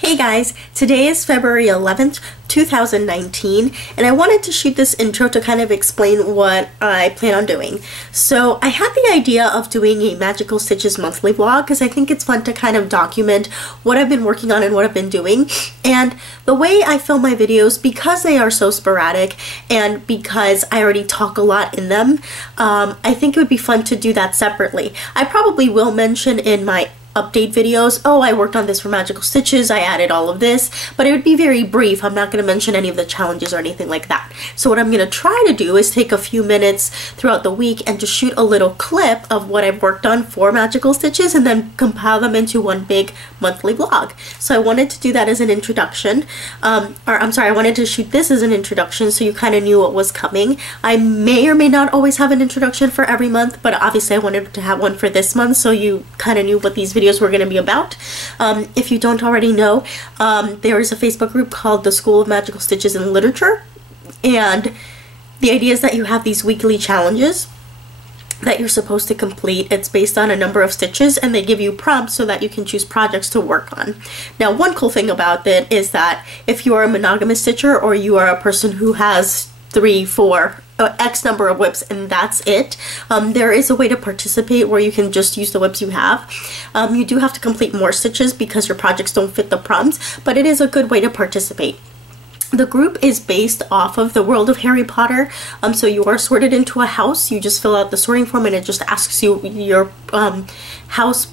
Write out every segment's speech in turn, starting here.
Hey guys, today is February 11th, 2019, and I wanted to shoot this intro to kind of explain what I plan on doing. So I had the idea of doing a Magical Stitches monthly vlog because I think it's fun to kind of document what I've been working on and what I've been doing. And the way I film my videos, because they are so sporadic and because I already talk a lot in them, I think it would be fun to do that separately. I probably will mention in my update videos, oh, I worked on this for Magical Stitches, I added all of this, but it would be very brief. I'm not going to mention any of the challenges or anything like that. So what I'm going to try to do is take a few minutes throughout the week and just shoot a little clip of what I've worked on for Magical Stitches and then compile them into one big monthly vlog. So I wanted to do that as an introduction, I wanted to shoot this as an introduction so you kind of knew what was coming. I may or may not always have an introduction for every month, but obviously I wanted to have one for this month so you kind of knew what these videos were going to be about. If you don't already know, there is a Facebook group called the School of Magical Stitches in Literature, and the idea is that you have these weekly challenges that you're supposed to complete. It's based on a number of stitches and they give you prompts so that you can choose projects to work on. Now, one cool thing about it is that if you are a monogamous stitcher or you are a person who has 3, 4, X number of whips and that's it, there is a way to participate where you can just use the whips you have. You do have to complete more stitches because your projects don't fit the prompts, but it is a good way to participate. The group is based off of the world of Harry Potter, so you are sorted into a house. You just fill out the sorting form and it just asks you your house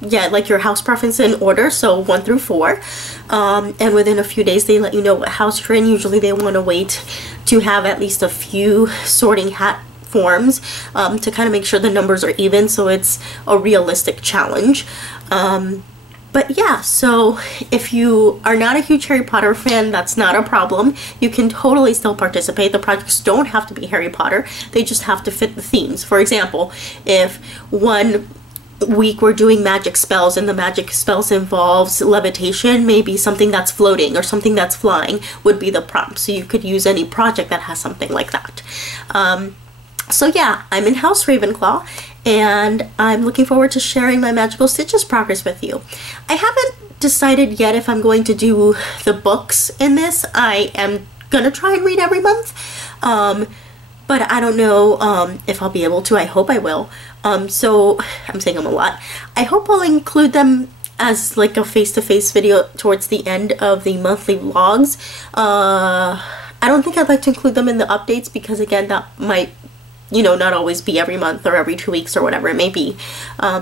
your house preference in order, so 1 through 4, and within a few days they let you know what house you're in. Usually they want to wait to have at least a few sorting hat forms to kind of make sure the numbers are even, so it's a realistic challenge. But yeah, so if you are not a huge Harry Potter fan, that's not a problem. You can totally still participate. The projects don't have to be Harry Potter, they just have to fit the themes. For example, if one week we're doing magic spells and the magic spells involves levitation, maybe something that's floating or something that's flying would be the prompt. So you could use any project that has something like that. So yeah, I'm in House Ravenclaw and I'm looking forward to sharing my Magical Stitches progress with you. I haven't decided yet if I'm going to do the books in this. I am gonna try and read every month, but I don't know if I'll be able to. I hope I will. So I'm saying them a lot. I hope I'll include them as like a face-to-face video towards the end of the monthly vlogs. I don't think I'd like to include them in the updates because again, that might, you know, not always be every month or every 2 weeks or whatever it may be.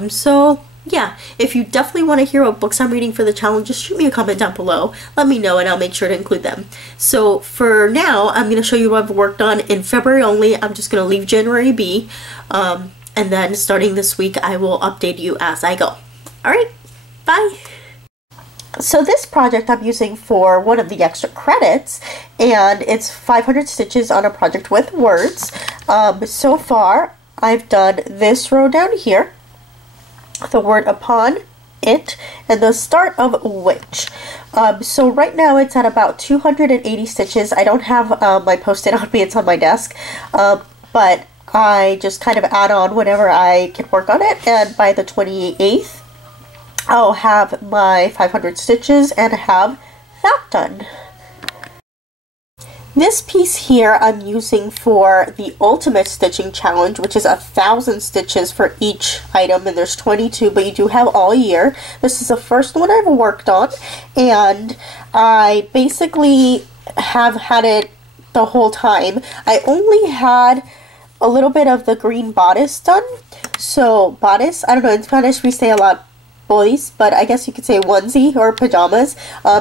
So yeah, if you definitely want to hear what books I'm reading for the challenge, just shoot me a comment down below. Let me know and I'll make sure to include them. So for now, I'm going to show you what I've worked on in February only. I'm just going to leave January be. And then starting this week, I will update you as I go. Alright, bye! So this project I'm using for one of the extra credits, and it's 500 stitches on a project with words. So far, I've done this row down here, the word upon, it, and the start of which. So right now it's at about 280 stitches. I don't have my post-it on me, it's on my desk, but I just kind of add on whenever I can work on it, and by the 28th I'll have my 500 stitches and have that done. This piece here I'm using for the Ultimate Stitching Challenge, which is 1,000 stitches for each item, and there's 22, but you do have all year. This is the first one I've worked on, and I basically have had it the whole time. I only had a little bit of the green bodice done. So bodice, I don't know, in Spanish we say a lot boys, but I guess you could say onesie or pajamas.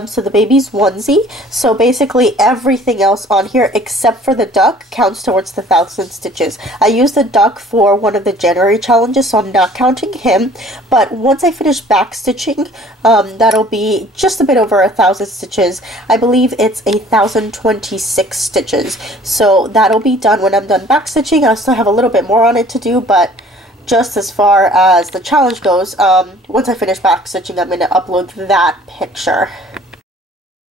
So the baby's onesie. So basically everything else on here except for the duck counts towards the 1,000 stitches. I used the duck for one of the January challenges, so I'm not counting him. But once I finish back stitching, that'll be just a bit over 1,000 stitches. I believe it's 1,026 stitches. So that'll be done when I'm done back stitching. I still have a little bit more on it to do, but just as far as the challenge goes, once I finish back stitching, I'm going to upload that picture.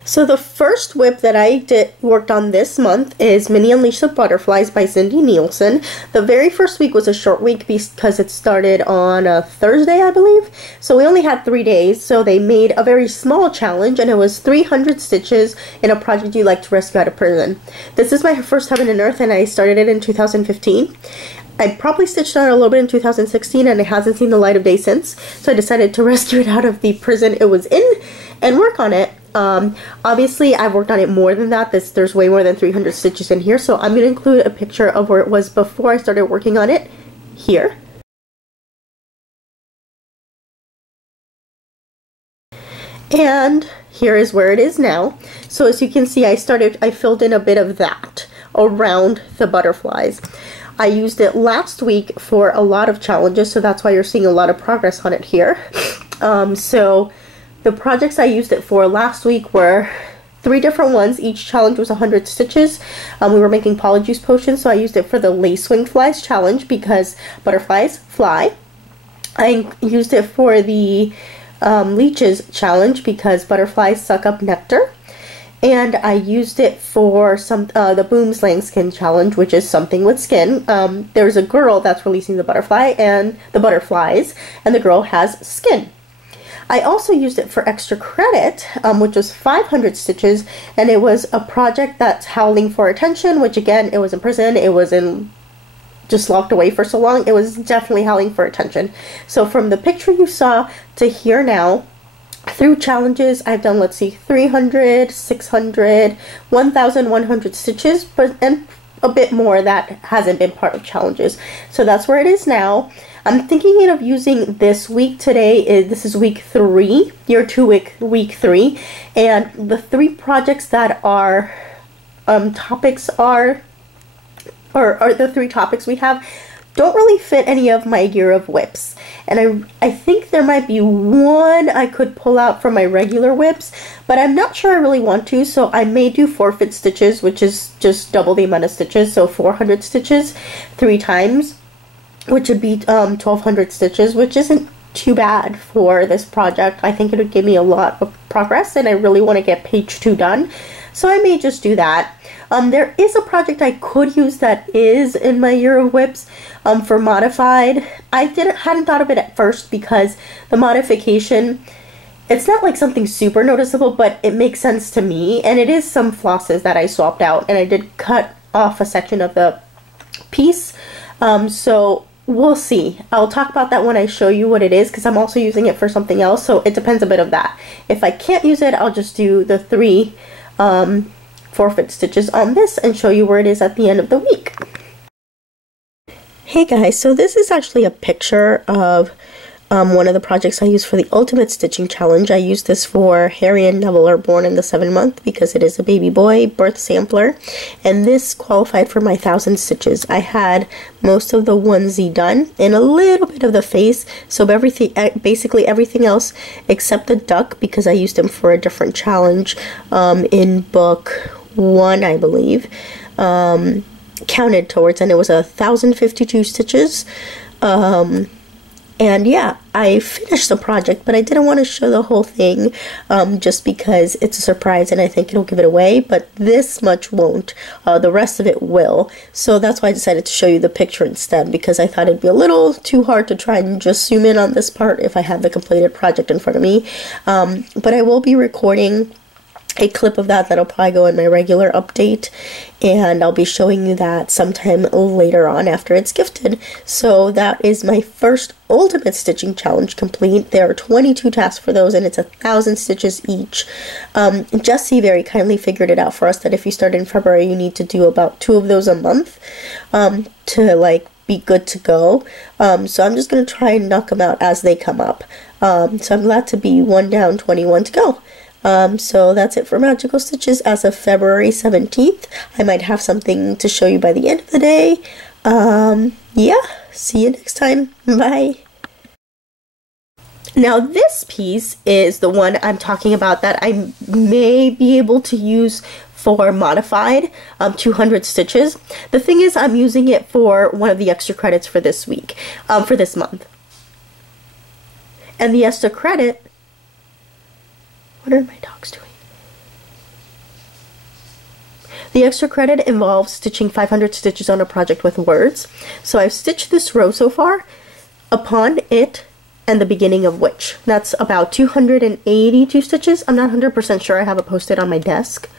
So the first WIP that I worked on this month is Mini Unleash the Butterflies by Cindy Nielsen. The very first week was a short week because it started on a Thursday, I believe. So we only had 3 days, so they made a very small challenge, and it was 300 stitches in a project you like to rescue out of prison. This is my first Heaven and Earth, and I started it in 2015. I probably stitched out a little bit in 2016, and it hasn't seen the light of day since, so I decided to rescue it out of the prison it was in and work on it. Obviously, I've worked on it more than that. There's way more than 300 stitches in here, so I'm going to include a picture of where it was before I started working on it here. And here is where it is now. So as you can see, I filled in a bit of that around the butterflies. I used it last week for a lot of challenges, so that's why you're seeing a lot of progress on it here. So the projects I used it for last week were 3 different ones. Each challenge was 100 stitches. We were making polyjuice potions, so I used it for the lace wing flies challenge because butterflies fly. I used it for the leeches challenge because butterflies suck up nectar. And I used it for the boomslang skin challenge, which is something with skin. There's a girl that's releasing the butterfly and the butterflies, and the girl has skin. I also used it for extra credit, which was 500 stitches, and it was a project that's howling for attention, which again, it was in prison, it was just locked away for so long, it was definitely howling for attention. So from the picture you saw to here now, through challenges, I've done, let's see, 300, 600, 1,100 stitches, and a bit more that hasn't been part of challenges. So that's where it is now. I'm thinking of using this week today. This is week 3, year 2 week 3, and the 3 projects that are topics are, or the 3 topics we have, don't really fit any of my year of WIPs. And I think there might be one I could pull out from my regular WIPs, but I'm not sure I really want to, so I may do forfeit stitches, which is just double the amount of stitches, so 400 stitches 3 times, which would be 1,200 stitches, which isn't too bad for this project. I think it would give me a lot of progress, and I really want to get page 2 done, so I may just do that. There is a project I could use that is in my year of WIPs for modified. I hadn't thought of it at first because the modification, it's not like something super noticeable, but it makes sense to me, and it is some flosses that I swapped out, and I did cut off a section of the piece, so we'll see. I'll talk about that when I show you what it is, because I'm also using it for something else, so it depends a bit of that. If I can't use it, I'll just do the 3 forfeit stitches on this and show you where it is at the end of the week. Hey guys, so this is actually a picture of one of the projects I use for the Ultimate Stitching Challenge. I used this for Harry and Neville are born in the 7th month because it is a baby boy birth sampler, and this qualified for my 1,000 stitches. I had most of the onesie done and a little bit of the face, so everything, basically everything else except the duck, because I used him for a different challenge in book 1, I believe, counted towards, and it was 1,052 stitches. And yeah, I finished the project, but I didn't want to show the whole thing just because it's a surprise and I think it'll give it away, but this much won't. The rest of it will. So that's why I decided to show you the picture instead, because I thought it'd be a little too hard to try and just zoom in on this part if I had the completed project in front of me. But I will be recording a clip of that'll probably go in my regular update, and I'll be showing you that sometime later on after it's gifted. So that is my first Ultimate Stitching Challenge complete. There are 22 tasks for those, and it's 1,000 stitches each. Jessie very kindly figured it out for us that if you start in February, you need to do about 2 of those a month to like be good to go. So I'm just going to try and knock them out as they come up. So I'm glad to be 1 down, 21 to go. So that's it for Magical Stitches as of February 17th. I might have something to show you by the end of the day. Yeah, see you next time. Bye. Now this piece is the one I'm talking about that I may be able to use for modified 200 stitches. The thing is, I'm using it for one of the extra credits for this week, for this month. And the extra credit, what are my dogs doing? The extra credit involves stitching 500 stitches on a project with words. So I've stitched this row so far, upon it, and the beginning of which. That's about 282 stitches. I'm not 100% sure. I have it posted on my desk.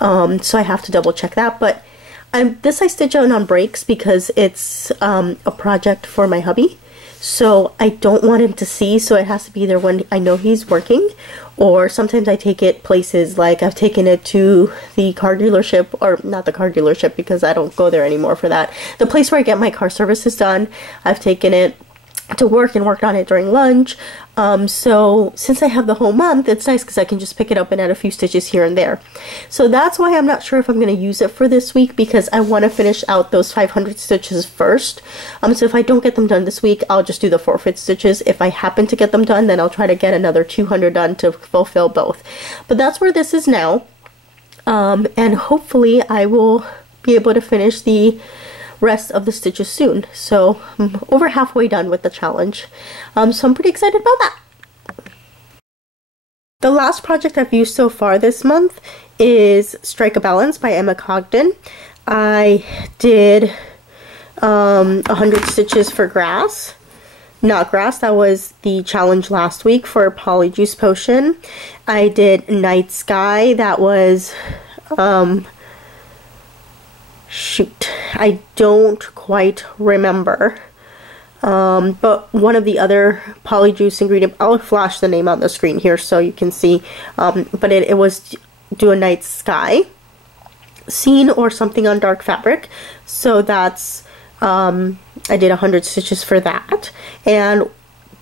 So I have to double check that. But this I stitch out on breaks because it's a project for my hubby. So I don't want him to see, so it has to be either when I know he's working, or sometimes I take it places, like I've taken it to the car dealership, or not the car dealership because I don't go there anymore for that. The place where I get my car services done, I've taken it to work and worked on it during lunch. So since I have the whole month, it's nice because I can just pick it up and add a few stitches here and there. So that's why I'm not sure if I'm going to use it for this week, because I want to finish out those 500 stitches first. So if I don't get them done this week, I'll just do the forfeit stitches. If I happen to get them done, then I'll try to get another 200 done to fulfill both. But that's where this is now. And hopefully I will be able to finish the rest of the stitches soon. So I'm over halfway done with the challenge. So I'm pretty excited about that. The last project I've used so far this month is Strike a Balance by Emma Cogden. I did 100 stitches for grass. Not grass, that was the challenge last week for Polyjuice Potion. I did Night Sky, that was shoot, I don't quite remember. But one of the other Polyjuice ingredient, I'll flash the name on the screen here so you can see. But it was Do a Night Sky Scene or something on dark fabric. So that's, I did 100 stitches for that. And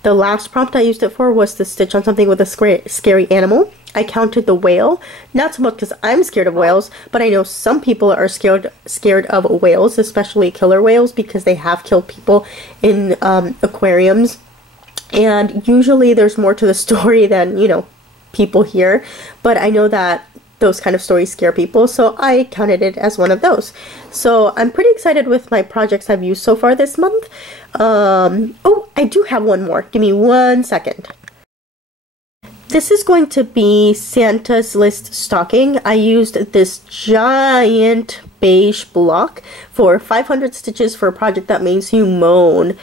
the last prompt I used it for was to stitch on something with a scary animal. I counted the whale, not so much because I'm scared of whales, but I know some people are scared of whales, especially killer whales, because they have killed people in aquariums. And usually there's more to the story than, you know, people hear. But I know that those kind of stories scare people, so I counted it as one of those. So I'm pretty excited with my projects I've used so far this month. Oh, I do have one more. Give me 1 second. This is going to be Santa's List stocking. I used this giant beige block for 500 stitches for a project that makes you moan.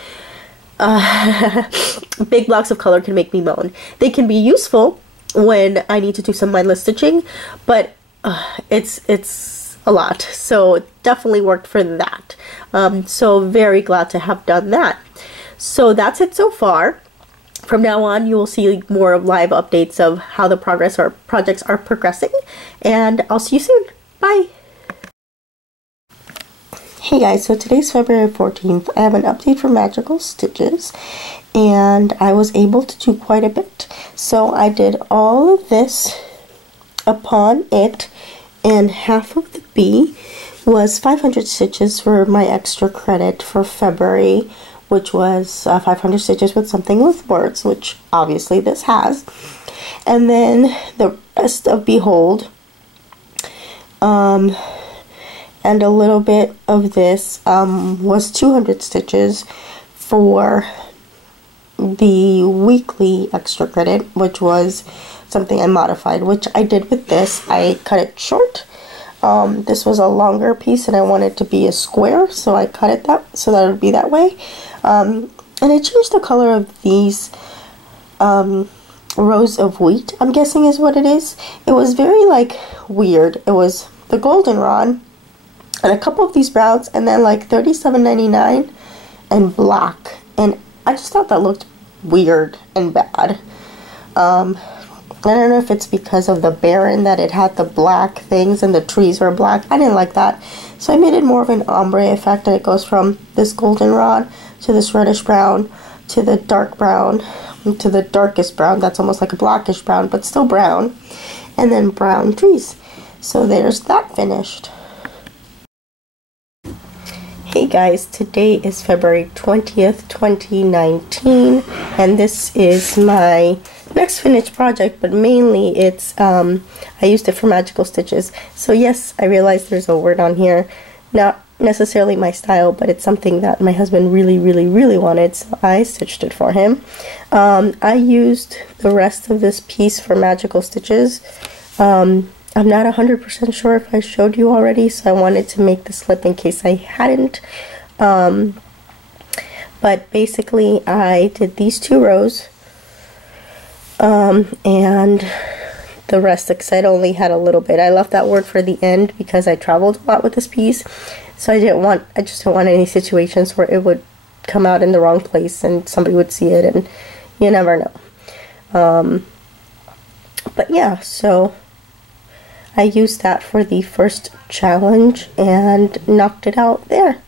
Big blocks of color can make me moan. They can be useful when I need to do some mindless stitching, but it's a lot, so it definitely worked for that. So very glad to have done that. So that's it so far. From now on, you will see more of live updates of how the projects are progressing, and I'll see you soon. Bye! Hey guys, so today's February 14th. I have an update for Magical Stitches, and I was able to do quite a bit. So I did all of this upon it, and half of the B was 500 stitches for my extra credit for February, which was 500 stitches with something with words, which obviously this has. And then the rest of Behold, and a little bit of this was 200 stitches for the weekly extra credit, which was something I modified, which I did with this. I cut it short. This was a longer piece and I wanted it to be a square, so I cut it so that it would be that way. And I changed the color of these rows of wheat, I'm guessing is what it is. It was very like weird. It was the goldenrod and a couple of these browns, and then like $37.99 and black, and I just thought that looked weird and bad. I don't know if it's because of the Baron that it had the black things and the trees were black. I didn't like that, so I made it more of an ombre effect, and it goes from this goldenrod to this reddish brown to the dark brown to the darkest brown that's almost like a blackish brown but still brown, and then brown trees. So there's that finished. Hey guys, today is February 20th, 2019, and this is my next finished project, but mainly it's, I used it for Magical Stitches. So yes, I realized there's a word on here, not necessarily my style, but it's something that my husband really wanted, so I stitched it for him. I used the rest of this piece for Magical Stitches. I'm not 100% sure if I showed you already, so I wanted to make the slip in case I hadn't. But basically I did these 2 rows, and the rest, because I'd only had a little bit. I left that word for the end because I traveled a lot with this piece, so I just didn't want any situations where it would come out in the wrong place and somebody would see it, and you never know. But yeah, so I used that for the first challenge and knocked it out there.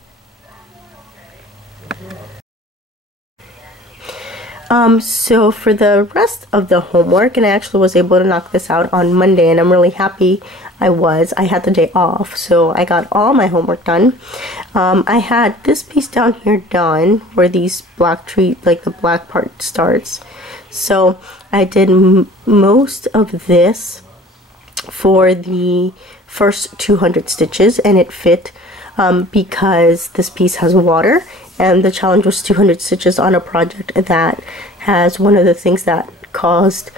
So for the rest of the homework, and I actually was able to knock this out on Monday, and I'm really happy I had the day off, so I got all my homework done. I had this piece down here done where these black tree, like the black part starts. So I did most of this for the first 200 stitches, and it fit because this piece has water, and the challenge was 200 stitches on a project that has one of the things that caused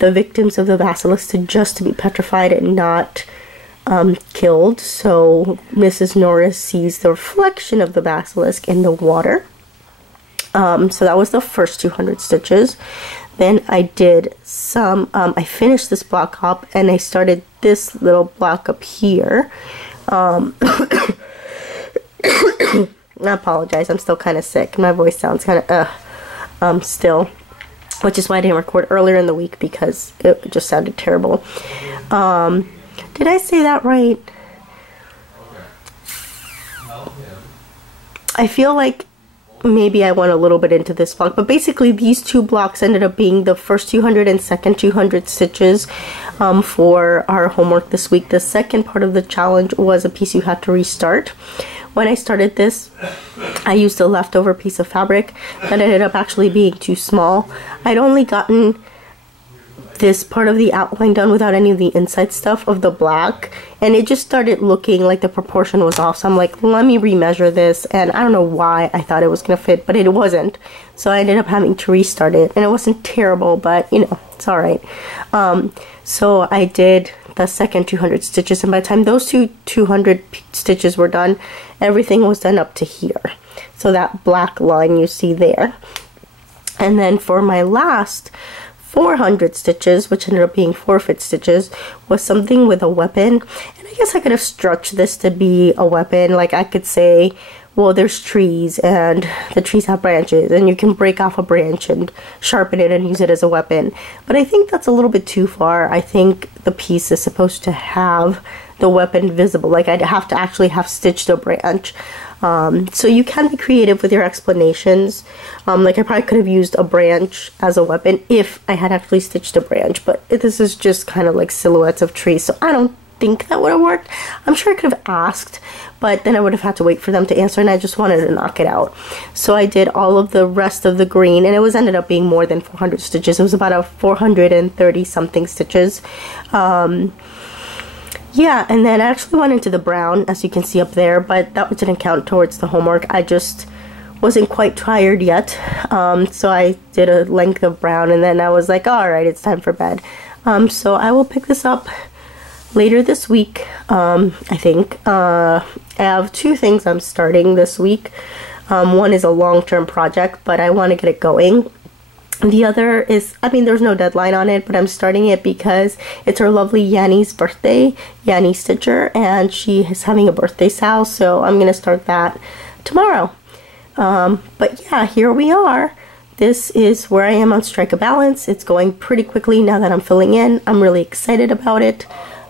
the victims of the basilisk to just be petrified and not killed. So Mrs. Norris sees the reflection of the basilisk in the water. So that was the first 200 stitches. Then I did some, I finished this block up, and I started this little block up here. I apologize, I'm still kind of sick. My voice sounds kind of still, which is why I didn't record earlier in the week, because it just sounded terrible. Did I say that right? I feel like maybe I went a little bit into this block, but basically these 2 blocks ended up being the first 200 and second 200 stitches for our homework this week. The second part of the challenge was a piece you had to restart. When I started this, I used a leftover piece of fabric that ended up actually being too small. I'd only gotten this part of the outline done without any of the inside stuff of the black, and it just started looking like the proportion was off. So I'm like, let me remeasure this, and I don't know why I thought it was gonna fit, but it wasn't. So I ended up having to restart it, and it wasn't terrible, but you know, it's all right. So I did the second 200 stitches, and by the time those 200 stitches were done, everything was done up to here. So that black line you see there. And then for my last 400 stitches, which ended up being forfeit stitches, was something with a weapon. And I guess I could have stretched this to be a weapon. Like I could say, well, there's trees, and the trees have branches, and you can break off a branch and sharpen it and use it as a weapon. But I think that's a little bit too far. I think the piece is supposed to have the weapon visible. Like I'd have to actually have stitched a branch. So you can be creative with your explanations. Like I probably could have used a branch as a weapon if I had actually stitched a branch, but this is just kind of like silhouettes of trees, so I don't think that would have worked. I'm sure I could have asked, but then I would have had to wait for them to answer, and I just wanted to knock it out. So I did all of the rest of the green, and it ended up being more than 400 stitches. It was about a 430 something stitches. Yeah, and then I actually went into the brown, as you can see up there, but that didn't count towards the homework. I just wasn't quite tired yet, so I did a length of brown, and then I was like, all right, it's time for bed. So I will pick this up later this week, I think. I have 2 things I'm starting this week. One is a long-term project, but I want to get it going. The other is, I mean, there's no deadline on it, but I'm starting it because it's her lovely Yanni's birthday, Yanni Stitcher, and she is having a birthday sale, so I'm going to start that tomorrow. But yeah, here we are. This is where I am on Strike a Balance. It's going pretty quickly now that I'm filling in. I'm really excited about it.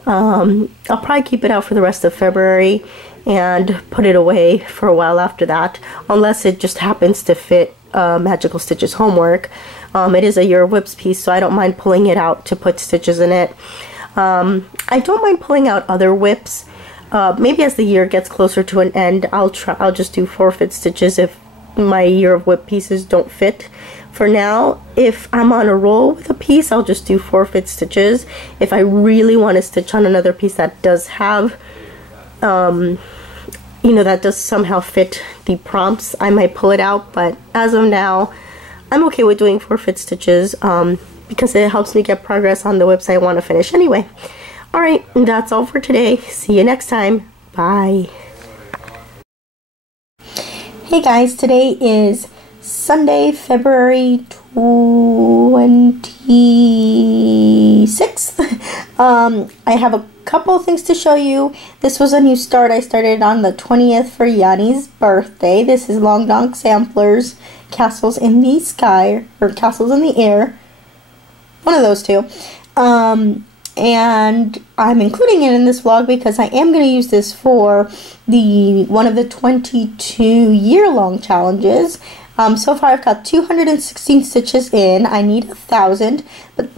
I'll probably keep it out for the rest of February and put it away for a while after that, unless it just happens to fit Magical Stitches homework. It is a Year of Whips piece, so I don't mind pulling it out to put stitches in it. I don't mind pulling out other whips. Maybe as the year gets closer to an end, I'll just do forfeit stitches if my Year of Whip pieces don't fit. For now, if I'm on a roll with a piece, I'll just do forfeit stitches. If I really want to stitch on another piece that does have, you know, that does somehow fit the prompts, I might pull it out, but as of now, I'm okay with doing forfeit stitches because it helps me get progress on the whips I want to finish anyway. Alright, that's all for today. See you next time. Bye. Hey guys, today is Sunday, February 26th. I have a couple of things to show you. This was a new start. I started on the 20th for Yanni's birthday. This is Long Donk Samplers, Castles in the Sky, or Castles in the Air. One of those two. And I'm including it in this vlog because I am going to use this for one of the 22-year-long challenges. So far I've got 216 stitches in. I need 1,000, but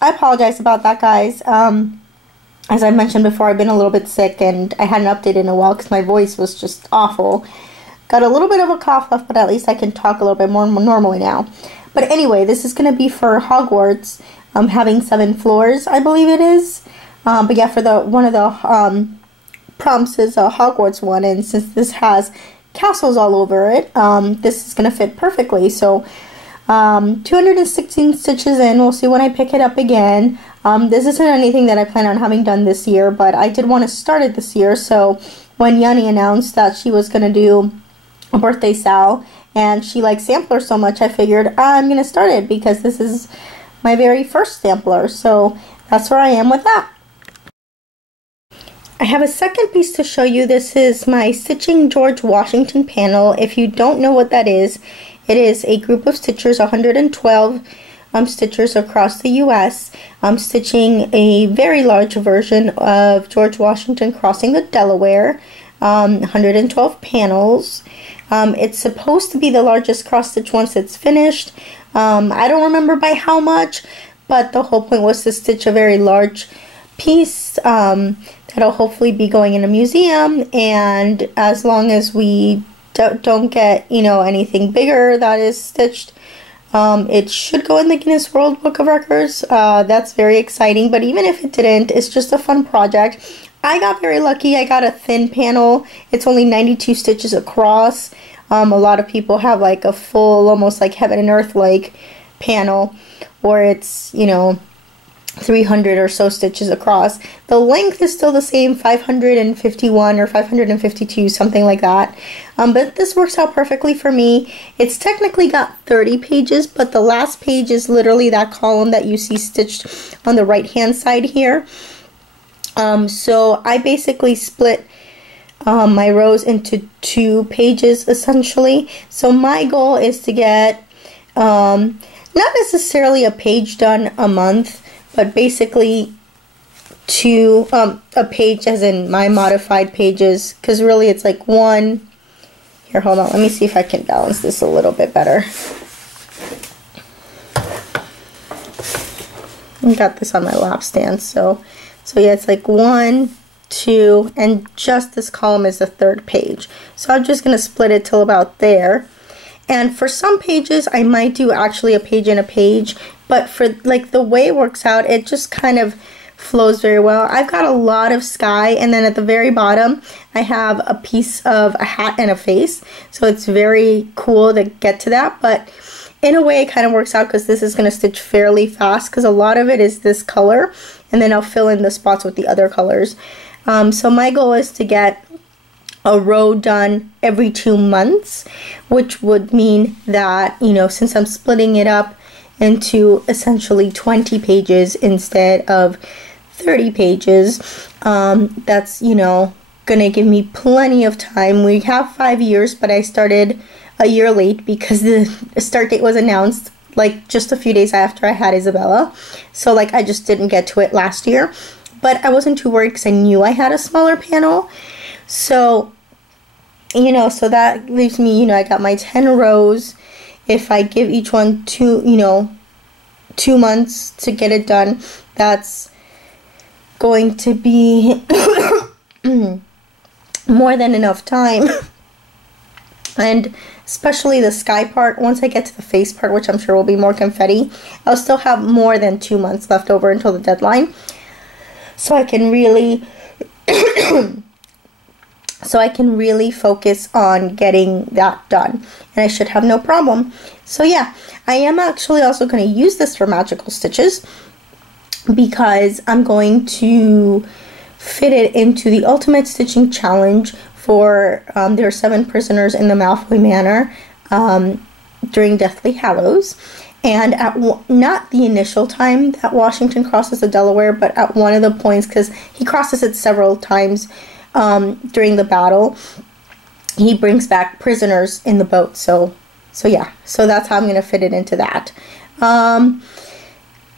I apologize about that, guys. As I mentioned before, I've been a little bit sick and I hadn't updated in a while because my voice was just awful. Got a little bit of a cough left, but at least I can talk a little bit more normally now. But anyway, this is going to be for Hogwarts, having 7 floors, I believe it is. But yeah, for one of the prompts is a Hogwarts one, and since this has castles all over it, this is going to fit perfectly. So 216 stitches in. We'll see when I pick it up again. This isn't anything that I plan on having done this year, but I did want to start it this year. So when Yanni announced that she was going to do a birthday sal, and she likes samplers so much, I figured I'm going to start it because this is my very first sampler. So that's where I am with that. I have a second piece to show you. This is my Stitching George Washington panel. If you don't know what that is, it is a group of stitchers, 112 stitchers across the U.S. Stitching a very large version of George Washington crossing the Delaware, 112 panels. It's supposed to be the largest cross stitch once it's finished. I don't remember by how much, but the whole point was to stitch a very large piece that'll hopefully be going in a museum, and as long as we don't get, you know, anything bigger that is stitched, it should go in the Guinness World Book of Records. That's very exciting, but even if it didn't, it's just a fun project. I got very lucky. I got a thin panel. It's only 92 stitches across. A lot of people have like a full, almost like heaven and earth like panel, or it's, you know, 300 or so stitches across. The length is still the same, 551 or 552, something like that. But this works out perfectly for me. It's technically got 30 pages, but the last page is literally that column that you see stitched on the right hand side here. So I basically split my rows into 2 pages essentially. So my goal is to get not necessarily a page done a month, but basically a page as in my modified pages, because really it's like one. Here, hold on, let me see if I can balance this a little bit better. I got this on my lap stand, so yeah, it's like 1, 2, and just this column is the 3rd page. So I'm just going to split it till about there. And for some pages, I might do actually a page and a page, but for like the way it works out, it just kind of flows very well. I've got a lot of sky, and then at the very bottom, I have a piece of a hat and a face. So it's very cool to get to that, but in a way it kind of works out because this is going to stitch fairly fast because a lot of it is this color, and then I'll fill in the spots with the other colors. So my goal is to get a row done every 2 months, which would mean that, you know, since I'm splitting it up into essentially 20 pages instead of 30 pages, that's, you know, gonna give me plenty of time. We have 5 years, but I started a year late because the start date was announced like just a few days after I had Isabella, so like I just didn't get to it last year. But I wasn't too worried because I knew I had a smaller panel. So, you know, so that leaves me, you know, I got my 10 rows. If I give each one 2 months to get it done, that's going to be more than enough time. And especially the sky part, once I get to the face part, which I'm sure will be more confetti, I'll still have more than 2 months left over until the deadline. So I can really focus on getting that done, and I should have no problem. So yeah, I am actually also going to use this for magical stitches. because I'm going to fit it into the Ultimate Stitching Challenge for there are 7 prisoners in the Malfoy Manor during Deathly Hallows. And at not the initial time that Washington crosses the Delaware, but at one of the points, because he crosses it several times during the battle, he brings back prisoners in the boat. So yeah, so that's how I'm going to fit it into that.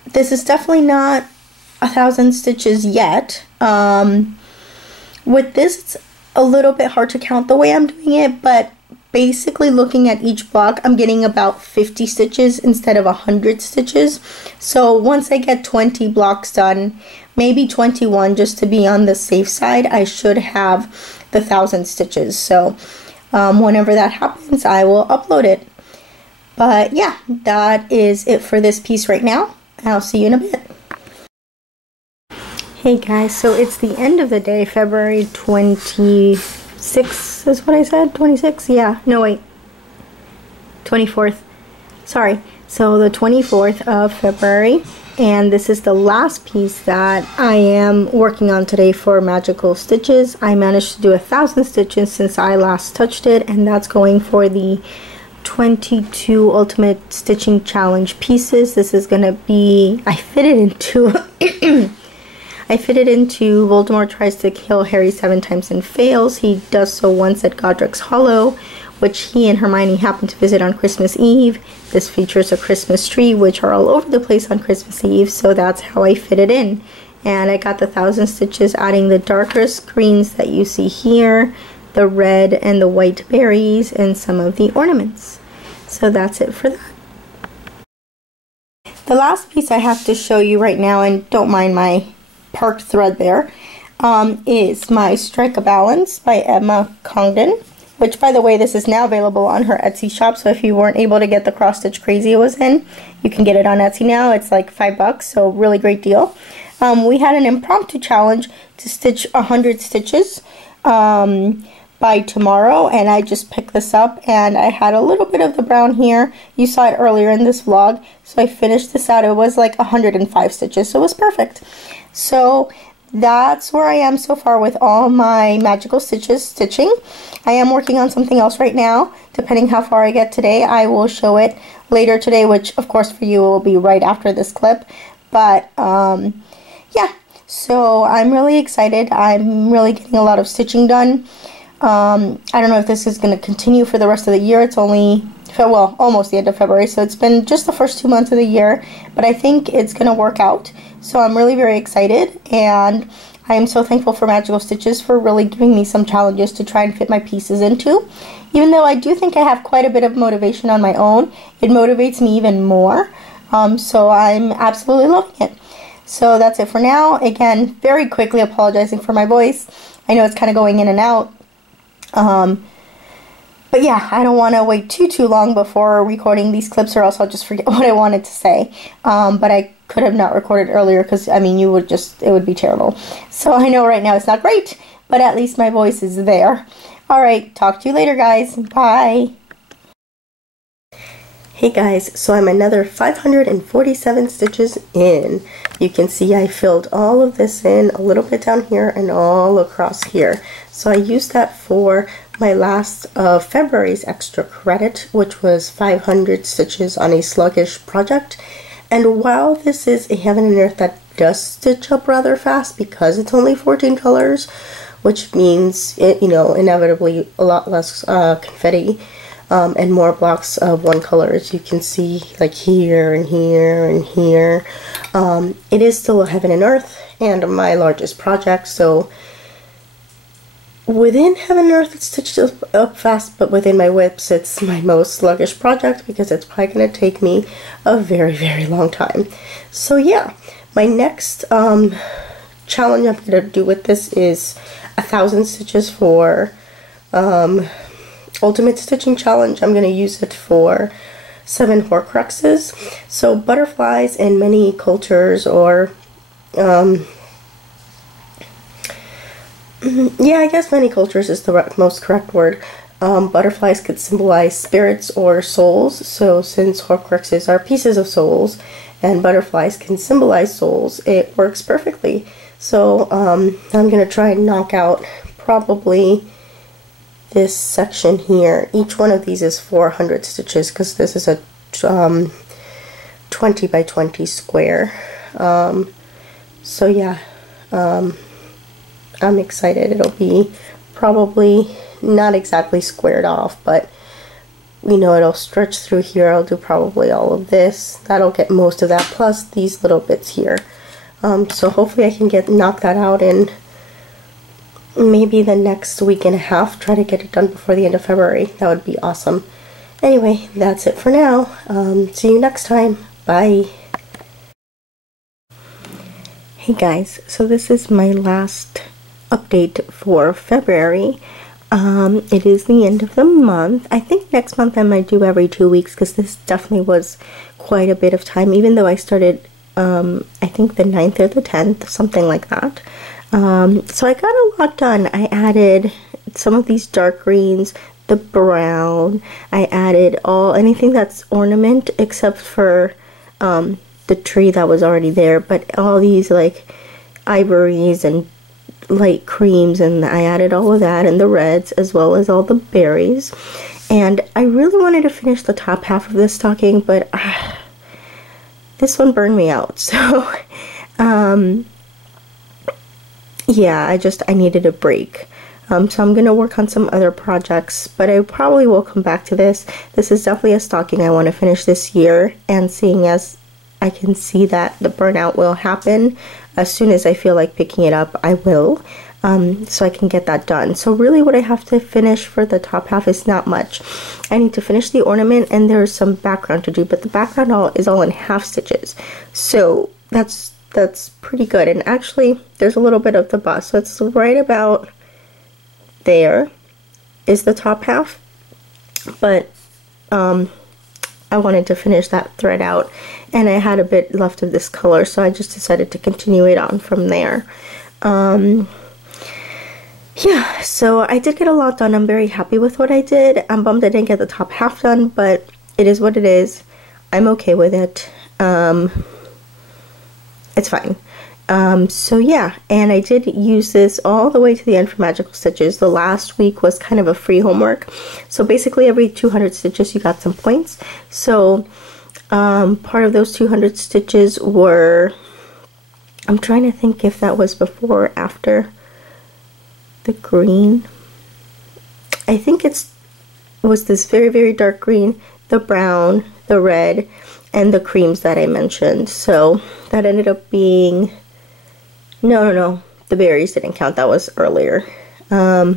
This is definitely not 1,000 stitches yet. With this, it's a little bit hard to count the way I'm doing it, but basically looking at each block, I'm getting about 50 stitches instead of 100 stitches. So once I get 20 blocks done, maybe 21 just to be on the safe side, I should have the 1,000 stitches. So whenever that happens, I will upload it. But yeah, that is it for this piece right now. I'll see you in a bit. Hey guys, so it's the end of the day, February 26th is what I said? 26th? Yeah. No, wait. 24th. Sorry. So the 24th of February, and this is the last piece that I am working on today for Magical Stitches. I managed to do 1,000 stitches since I last touched it, and that's going for the 22 Ultimate Stitching Challenge pieces. This is gonna be, I fit it into Voldemort tries to kill Harry 7 times and fails. He does so once at Godric's Hollow, which he and Hermione happen to visit on Christmas Eve. This features a Christmas tree, which are all over the place on Christmas Eve, so that's how I fit it in. And I got the 1,000 stitches, adding the darkest greens that you see here, the red and the white berries, and some of the ornaments. So that's it for that. The last piece I have to show you right now, and don't mind my parked thread there, is my Strike a Balance by Emma Congdon, which, by the way, this is now available on her Etsy shop. So if you weren't able to get the cross stitch crazy it was in, you can get it on Etsy now. It's like $5, so really great deal. We had an impromptu challenge to stitch 100 stitches by tomorrow, and I just picked this up, and I had a little bit of the brown here. You saw it earlier in this vlog, so I finished this out. It was like 105 stitches, so it was perfect. So that's where I am so far with all my Magical Stitches stitching. I am working on something else right now. Depending how far I get today, I will show it later today, which of course for you will be right after this clip. But yeah, so I'm really excited. I'm really getting a lot of stitching done. I don't know if this is going to continue for the rest of the year. It's only, well, almost the end of February, so it's been just the first 2 months of the year, but I think it's going to work out. So I'm really very excited, and I am so thankful for Magical Stitches for really giving me some challenges to try and fit my pieces into. Even though I do think I have quite a bit of motivation on my own, it motivates me even more. So I'm absolutely loving it. So that's it for now. Again, very quickly apologizing for my voice. I know it's kind of going in and out. But yeah, I don't want to wait too long before recording these clips, or else I'll just forget what I wanted to say. But I could have not recorded earlier because, I mean, it would be terrible. So I know right now it's not great, but at least my voice is there. Alright, talk to you later, guys. Bye. Hey guys, so I'm another 547 stitches in. You can see I filled all of this in, a little bit down here and all across here. So I used that for my last February's extra credit, which was 500 stitches on a sluggish project. And while this is a Heaven and Earth that does stitch up rather fast because it's only 14 colors, which means it, you know, inevitably a lot less confetti and more blocks of one color, as you can see, like here and here and here. It is still a Heaven and Earth and my largest project, so within Heaven and Earth it's stitched up fast, but within my whips it's my most sluggish project because it's probably going to take me a very long time. So yeah, my next challenge I'm going to do with this is 1,000 stitches for Ultimate Stitching Challenge. I'm going to use it for 7 Horcruxes. So butterflies in many cultures, or yeah, I guess many cultures is the most correct word. Butterflies could symbolize spirits or souls. So since Horcruxes are pieces of souls, and butterflies can symbolize souls, it works perfectly. So I'm going to try and knock out probably this section here. Each one of these is 400 stitches because this is a 20 by 20 square. So yeah, I'm excited. It'll be probably not exactly squared off, but you know, it'll stretch through here. I'll do probably all of this. That'll get most of that, plus these little bits here. So hopefully I can knock that out in maybe the next week and a half. Try to get it done before the end of February. That would be awesome. Anyway, that's it for now. See you next time. Bye. Hey guys, so this is my last update for February. It is the end of the month. I think next month I might do every 2 weeks because this definitely was quite a bit of time, even though I started I think the 9th or the 10th, something like that. So I got a lot done. I added some of these dark greens, the brown. I added anything that's ornament except for the tree that was already there, but all these like ivories and light creams, and I added all of that, and the reds, as well as all the berries. And I really wanted to finish the top half of this stocking, but this one burned me out. So yeah, I needed a break. So I'm gonna work on some other projects, but I probably will come back to this. This is definitely a stocking I want to finish this year, and seeing as I can see that the burnout will happen as soon as I feel like picking it up, I will, so I can get that done. So really what I have to finish for the top half is not much. I need to finish the ornament, and there's some background to do, but the background is all in half stitches, so that's pretty good. And actually there's a little bit of the bust, so it's right about there is the top half, but I wanted to finish that thread out, and I had a bit left of this color, so I just decided to continue it on from there. Yeah, so I did get a lot done. I'm very happy with what I did. I'm bummed I didn't get the top half done, but it is what it is. I'm okay with it. It's fine. So yeah, and I did use this all the way to the end for magical stitches. The last week was kind of a free homework, so basically every 200 stitches you got some points. So part of those 200 stitches were, I'm trying to think if that was before or after the green. I think it was this very, very dark green, the brown, the red, and the creams that I mentioned. So that ended up being, no, the berries didn't count, that was earlier. I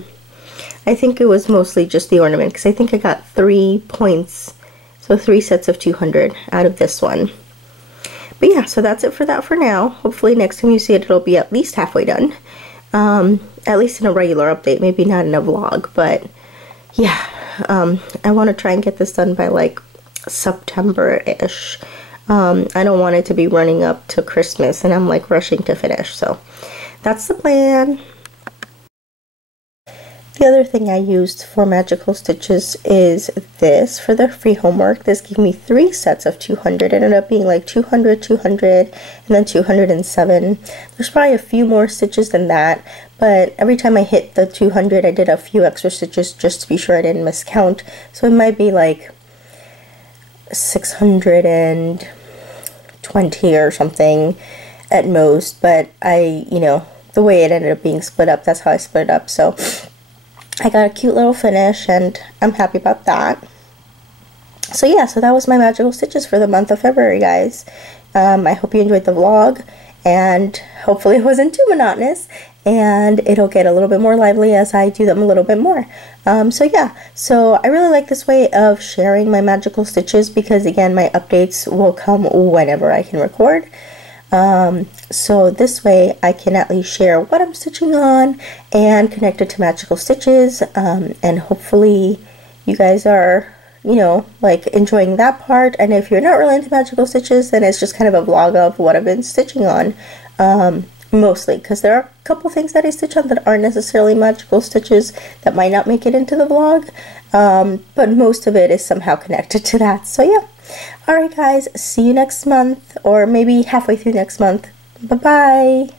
think it was mostly just the ornament, because I think I got 3 points, so 3 sets of 200 out of this one. But yeah, so that's it for that for now. Hopefully next time you see it, it'll be at least halfway done. At least in a regular update, maybe not in a vlog, but yeah, I want to try and get this done by like September-ish. I don't want it to be running up to Christmas and I'm like rushing to finish, so that's the plan. The other thing I used for magical stitches is this for the free homework. This gave me 3 sets of 200. It ended up being like 200, 200, and then 207. There's probably a few more stitches than that, but every time I hit the 200, I did a few extra stitches just to be sure I didn't miscount. So it might be like 620 or something at most, but the way it ended up being split up, that's how I split it up. So I got a cute little finish, and I'm happy about that. So yeah, so that was my magical stitches for the month of February, guys. I hope you enjoyed the vlog, and hopefully it wasn't too monotonous, and it'll get a little bit more lively as I do them a little bit more. So yeah, so I really like this way of sharing my magical stitches, because again, my updates will come whenever I can record. So this way I can at least share what I'm stitching on and connect it to magical stitches, and hopefully you guys are, like enjoying that part. And if you're not really into magical stitches, then it's just kind of a vlog of what I've been stitching on, mostly, because there are a couple things that I stitch on that aren't necessarily magical stitches that might not make it into the vlog, but most of it is somehow connected to that. So yeah, Alright guys, see you next month, or maybe halfway through next month. Bye bye.